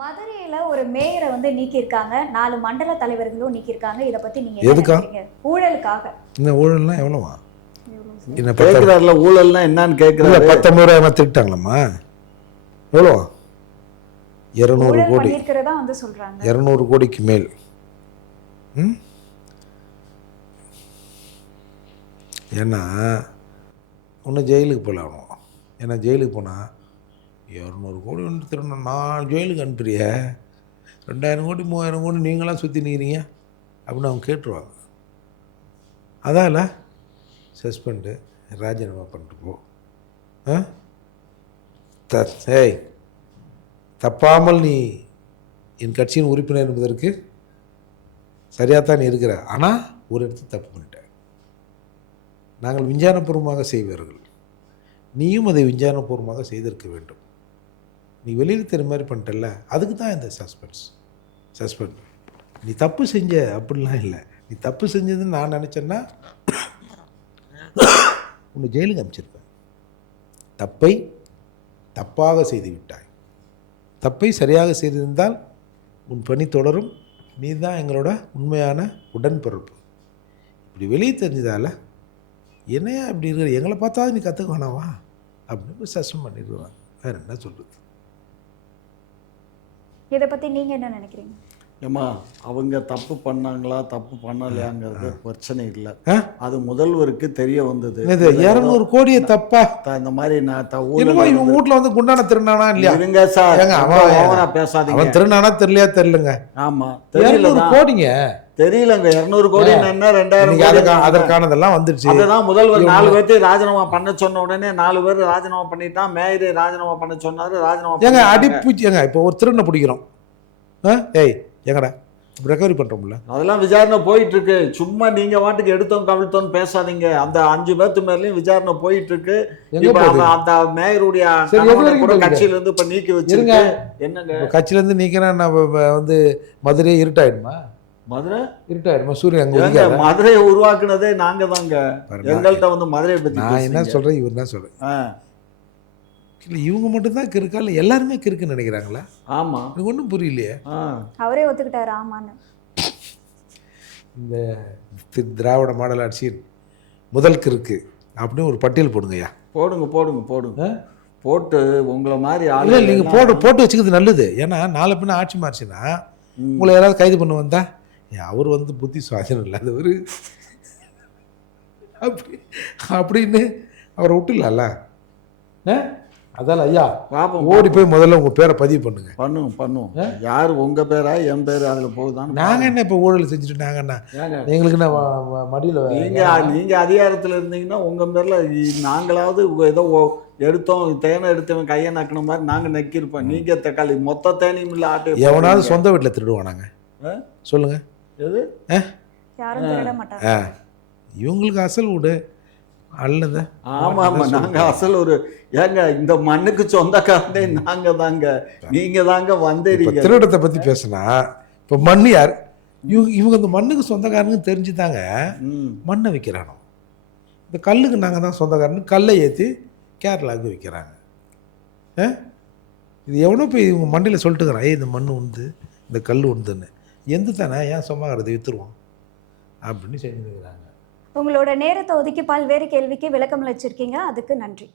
மதுரையில ஒரு மேயரை வந்து நீக்கியிருக்காங்க. 4 மண்டல தலைவர்களும் நீக்கியிருக்காங்க. இத பத்தி நீங்க என்ன எதுக்கா? நினைக்கிறீங்க? ஊழலுக்காக. இந்த ஊழல்னா எவ்வளவா? என்ன கேட்கிறாருல ஊழல்னா என்னன்னு கேட்கிறாரு. 19,000 திட்டாங்களாம்மா? எவ்வளவா? 200 ஊழல் கோடி. பண்ணியிருக்கிறதா வந்து சொல்றாங்க. 200 கோடிக்கு மேல். ஏன்னா ஒன்றும் ஜெயிலுக்கு போகலாம். ஏன்னா ஜெயிலுக்கு போனால் 200 கோடி ஒன்று திரும்ப நான் ஜெயிலுக்கு அனுப்புறிய 2000 கோடி 3000 கோடி நீங்களாம் சுற்றி நிற்கிறீங்க அப்படின்னு அவங்க கேட்டுருவாங்க. அதால் சஸ்பெண்டு ராஜினாமா பண்ணிட்டு போ. ஏய், தப்பாமல் நீ என் கட்சியின் உறுப்பினர் என்பதற்கு சரியாகத்தான் நீ இருக்கிற. ஆனால் ஒரு இடத்துல தப்பு பண்ணிட்ட. நாங்கள் விஞ்ஞானபூர்வமாக செய்வார்கள், நீயும் அதை விஞ்ஞானபூர்வமாக செய்திருக்க வேண்டும். நீ வெளியில் தெரியும் மாதிரி பண்ணிட்டல, அதுக்கு தான் இந்த சஸ்பெண்ட். நீ தப்பு செஞ்ச அப்படிலாம் இல்லை. நீ தப்பு செஞ்சதுன்னு நான் நினச்சேன்னா உன்னை ஜெயிலுக்கு அனுப்பிச்சிருப்பேன். தப்பை தப்பாக செய்து விட்டாய். தப்பை சரியாக செய்திருந்தால் உன் பணி தொடரும். நீ தான் எங்களோட உண்மையான உடன்பிறப்பு. இப்படி வெளியே தெரிஞ்சதால் என்னையா இப்படி இருக்கிற, எங்களை பார்த்தாது நீ கற்றுக்க வேணாவா அப்படின்னு சஸ்பெண்ட் பண்ணிடுவாங்க. வேறு என்ன சொல்கிறது? இதை பற்றி நீங்கள் என்ன நினைக்கிறீங்க? ஏமா அவங்க தப்பு பண்ணாங்களா தப்பு பண்ணலையாங்கிறது பிரச்சனை இல்லை. அது முதல்வருக்கு தெரிய வந்தது. 200 கோடியை தப்பா இந்த மாதிரி இவங்க வீட்டில் வந்து குண்டான திருநானா இல்லையா? இருங்க சார், அவன் பேசாதீங்க. அவன் திருநானா தெரியலையா? தெரியலங்க. ஆமா, 200 கோடிங்க தெரியலங்க. 200 கோடி என்ன 2000 அதற்கானதெல்லாம் வந்துருச்சு. அதுதான் முதல்வர் 4 பேர்த்தையும் ராஜினாமா பண்ண சொன்ன உடனே 4 பேர் ராஜினாமா பண்ணிட்டான். மேயரே ராஜினாமா பண்ண சொன்னாரு. ராஜினாமா ஏங்க அடிப்பூச்சி. ஏங்க இப்போ ஒரு திருண்ணை பிடிக்கிறோம். ஏய் எங்கடா ரெக்கவரி பண்றோம்ல, அதெல்லாம் விசாரணை போயிட்டு இருக்கு. சும்மா நீங்க வாட்டுக்கு எடுத்தோம் கவிழ்த்தோம் பேசாதீங்க. அந்த 5 பேர்த்து மேலயும் விசாரணை போயிட்டு இருக்கு. அந்த மேயருடைய கட்சியில இருந்து இப்ப நீக்கி வச்சிருக்கு. என்னங்க கட்சியில இருந்து நீக்கிறேன் வந்து மதுரை இருட்டாயிடுமா? மதுரை இருட்டாயிடுமா? சூரியன் மதுரையை உருவாக்குனதே நாங்க தாங்க. எங்கள்கிட்ட வந்து மதுரையை பத்தி நான் என்ன சொல்றேன், இவர் என்ன சொல்றேன். இல்லை இவங்க மட்டும்தான் கிறுக்கா இல்லை எல்லாருமே கிறுக்குன்னு நினைக்கிறாங்களா? ஆமா, எனக்கு ஒன்றும் புரியலையே. அவரே ஒத்துக்கிட்டாரு ஆமான்னு. இந்த திராவிட மாடல் ஆட்சியின் முதல் கிறுக்கு அப்படின்னு ஒரு பட்டியல் போடுங்கய்யா. போடுங்க போடுங்க போடுங்க. போட்டு உங்களை மாதிரி இல்லை நீங்கள் போட்டு வச்சுக்கிறது நல்லது. ஏன்னா நாளை பின்ன ஆட்சி மாறிச்சுன்னா உங்களை யாராவது கைது பண்ண வந்தா அவர் வந்து புத்தி சுவாதீனம் இல்லாதவர் அப்படின்னு அவரை விட்டுலாம்ல. அதால ஐயா ஓடி போய் முதல்ல உங்க பேரை பதிவு பண்ணுங்க. பண்ணுவோம். யாரு உங்க பேரா என் பேரு அதுல போகுதான். நாங்க என்ன இப்ப ஊழல் செஞ்சுட்டு நாங்கன்னா எங்களுக்கு என்ன மடியில நீங்க அதிகாரத்துல இருந்தீங்கன்னா உங்க பேர்ல நாங்களாவது ஏதோ எடுத்தோம் தேனை எடுத்தவன் கையை நக்கின மாதிரி நாங்க நக்கிருப்போம். நீங்க தக்காளி மொத்த தேனையும் இல்ல ஆட்டு. எவனாவது சொந்த வீட்டுல திருடுவானாங்க சொல்லுங்க? எது யாரும் திருட மாட்டாங்க. இவங்களுக்கு அசல் வீடு அல்லது? ஆமா நாங்க அசல் ஒரு ஏங்க இந்த மண்ணுக்கு சொந்தக்காரனே நாங்க தாங்க. நீங்க தாங்க வந்தீங்க. திருடத்தை பத்தி பேசினா இப்ப மண்ணு யார்? இவங்க இந்த மண்ணுக்கு சொந்தக்காரன்னு தெரிஞ்சுதாங்க மண்ணை வைக்கிறானோ. இந்த கல்லுக்கு நாங்க தான் சொந்தக்காரன்னு கல்லை ஏற்றி கேரளாவுக்கு வைக்கிறாங்க. இது எவனோ போய் இவங்க மண்ணில் சொல்லிட்டுக்கிறான், இந்த மண் உண்டு இந்த கல் உண்டுன்னு. எந்த தானே ஏன் சொந்தக்காரத்தை விற்றுருவோம் அப்படின்னு செஞ்சுருக்கிறாங்க. உங்களோட நேரத்தை ஒதுக்கி பல்வேறு கேள்விக்கு விளக்கம் அளிச்சிருக்கீங்க, அதுக்கு நன்றி.